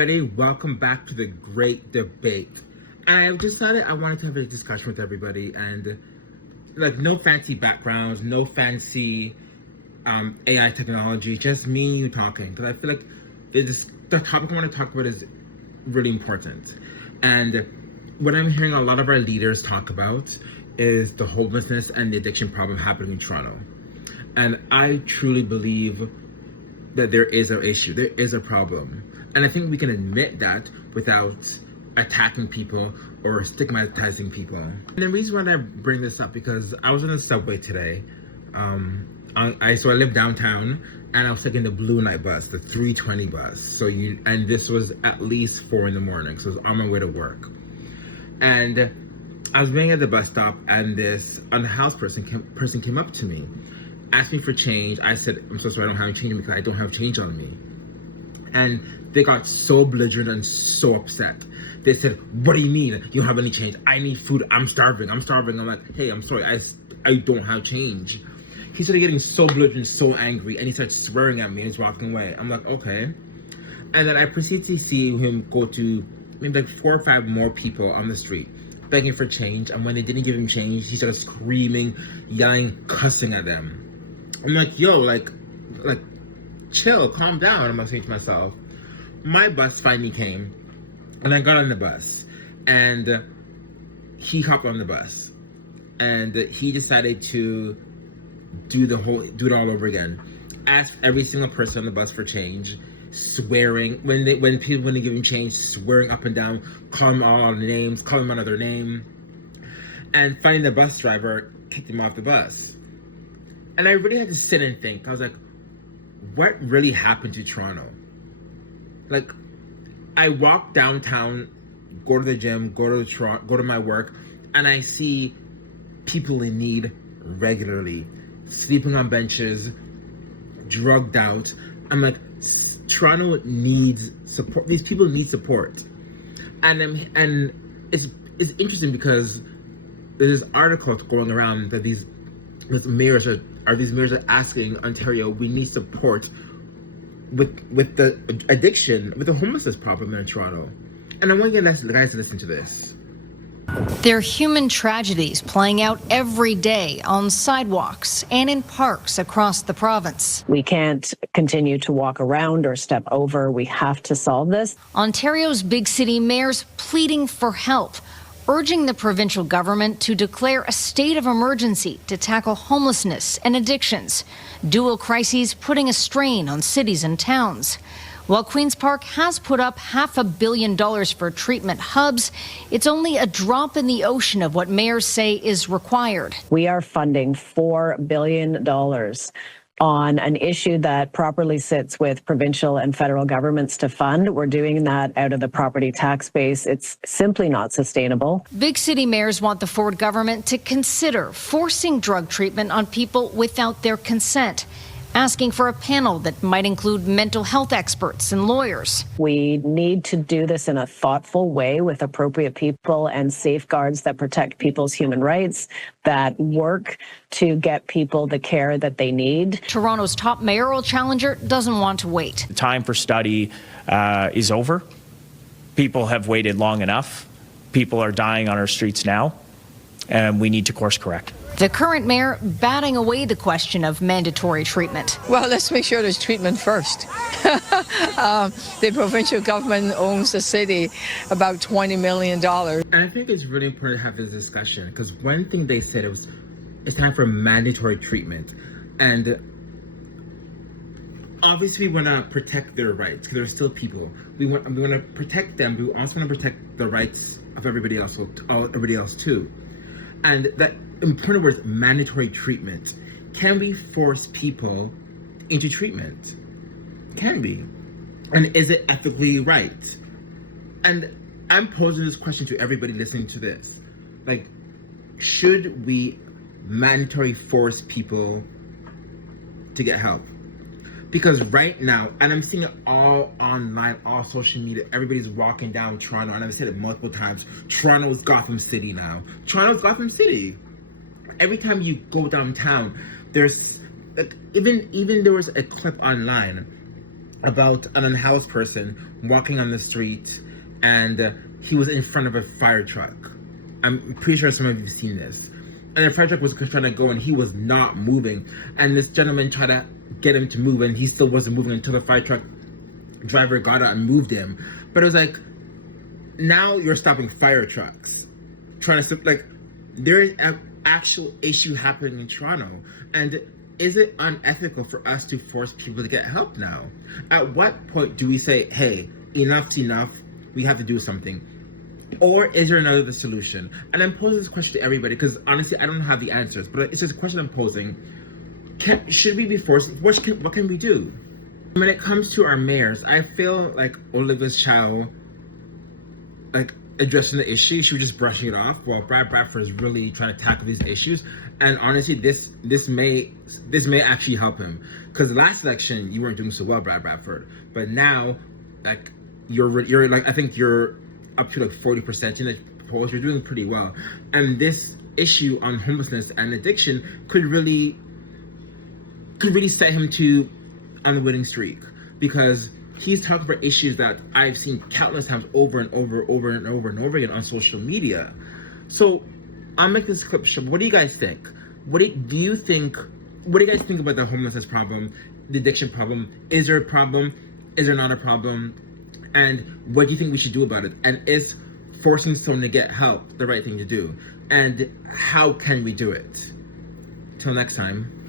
everybody, welcome back to the Great Debate. I decided I wanted to have a discussion with everybody, and like no fancy backgrounds, no fancy AI technology, just me and you talking, because I feel like the topic I want to talk about is really important. And what I'm hearing a lot of our leaders talk about is the homelessness and the addiction problem happening in Toronto. And I truly believe that there is an issue, there is a problem. And I think we can admit that without attacking people or stigmatizing people. And the reason why I bring this up, because I was on the subway today. I live downtown, and I was taking the Blue Night bus, the 320 bus. And this was at least 4 a.m, so I was on my way to work. And I was being at the bus stop, and this unhoused person came up to me, asked me for change. I said, I'm so sorry, I don't have any change because I don't have change on me. And they got so belligerent and so upset. They said, what do you need? You don't have any change. I need food. I'm starving. I'm like, hey, I'm sorry. I don't have change. He started getting so belligerent, so angry, and he started swearing at me and he's walking away. I'm like, okay. And then I proceeded to see him go to maybe like 4 or 5 more people on the street begging for change. And when they didn't give him change, he started screaming, yelling, cussing at them. I'm like, yo, like, chill, calm down. I'm saying to myself. My bus finally came, and I got on the bus, and he hopped on the bus, and he decided to do it all over again. Asked every single person on the bus for change, swearing when people wouldn't give him change, swearing up and down, calling them all names, calling them another name, and finally the bus driver kicked him off the bus. And I really had to sit and think. I was like, what really happened to Toronto? Like, I walk downtown, go to the gym, go to my work, and I see people in need regularly, sleeping on benches, drugged out. I'm like, Toronto needs support. These people need support. And it's interesting because there's this article going around that these mayors are asking Ontario, we need support with the addiction, with the homelessness problem in Toronto. And I want you guys to listen to this. There are human tragedies playing out every day on sidewalks and in parks across the province. We can't continue to walk around or step over. We have to solve this. Ontario's big city mayors pleading for help, urging the provincial government to declare a state of emergency to tackle homelessness and addictions, dual crises putting a strain on cities and towns. While Queen's Park has put up $500 million for treatment hubs, it's only a drop in the ocean of what mayors say is required. We are funding $4 billion on an issue that properly sits with provincial and federal governments to fund. We're doing that out of the property tax base. It's simply not sustainable. Big city mayors want the Ford government to consider forcing drug treatment on people without their consent, asking for a panel that might include mental health experts and lawyers. We need to do this in a thoughtful way with appropriate people and safeguards that protect people's human rights, that work to get people the care that they need. Toronto's top mayoral challenger doesn't want to wait. The time for study is over. People have waited long enough. People are dying on our streets now, and we need to course correct. The current mayor batting away the question of mandatory treatment. Well, let's make sure there's treatment first. The provincial government owns the city about $20 million. And I think it's really important to have this discussion, because one thing they said it's time for mandatory treatment. And obviously we want to protect their rights, because they're still people. We want to protect them, but we also want to protect the rights of everybody else too. And that important word, mandatory treatment. Can we force people into treatment? Can we? And is it ethically right? And I'm posing this question to everybody listening to this. Like, should we mandatory force people to get help? Because right now, and I'm seeing it all online, all social media, everybody's walking down Toronto, and I've said it multiple times, Toronto's Gotham City now. Toronto's Gotham City. Every time you go downtown, there's, like, even there was a clip online about an unhoused person walking on the street, and he was in front of a fire truck. I'm pretty sure some of you have seen this. And the fire truck was trying to go, and he was not moving. And this gentleman tried to get him to move, and he still wasn't moving until the fire truck driver got out and moved him. But it was like, now you're stopping fire trucks, trying to stop. Like, there is an actual issue happening in Toronto, and is it unethical for us to force people to get help now? At what point do we say, hey, enough's enough, we have to do something? Or is there another solution? And I'm posing this question to everybody because honestly, I don't have the answers, but it's just a question I'm posing. Should we be forced? What can we do? When it comes to our mayors, I feel like Olivia Chow, like, addressing the issue, she was just brushing it off, while Brad Bradford is really trying to tackle these issues. And honestly, this may actually help him, because last election you weren't doing so well, Brad Bradford, but now, like, you're like, I think you're up to like 40% in the polls. You're doing pretty well, and this issue on homelessness and addiction could really set him on the winning streak, because he's talking about issues that I've seen countless times over and over again on social media. So I'll make this clip short. What do you guys think? What do you guys think about the homelessness problem, the addiction problem? Is there a problem? Is there not a problem? And what do you think we should do about it? And is forcing someone to get help the right thing to do? And how can we do it? Till next time.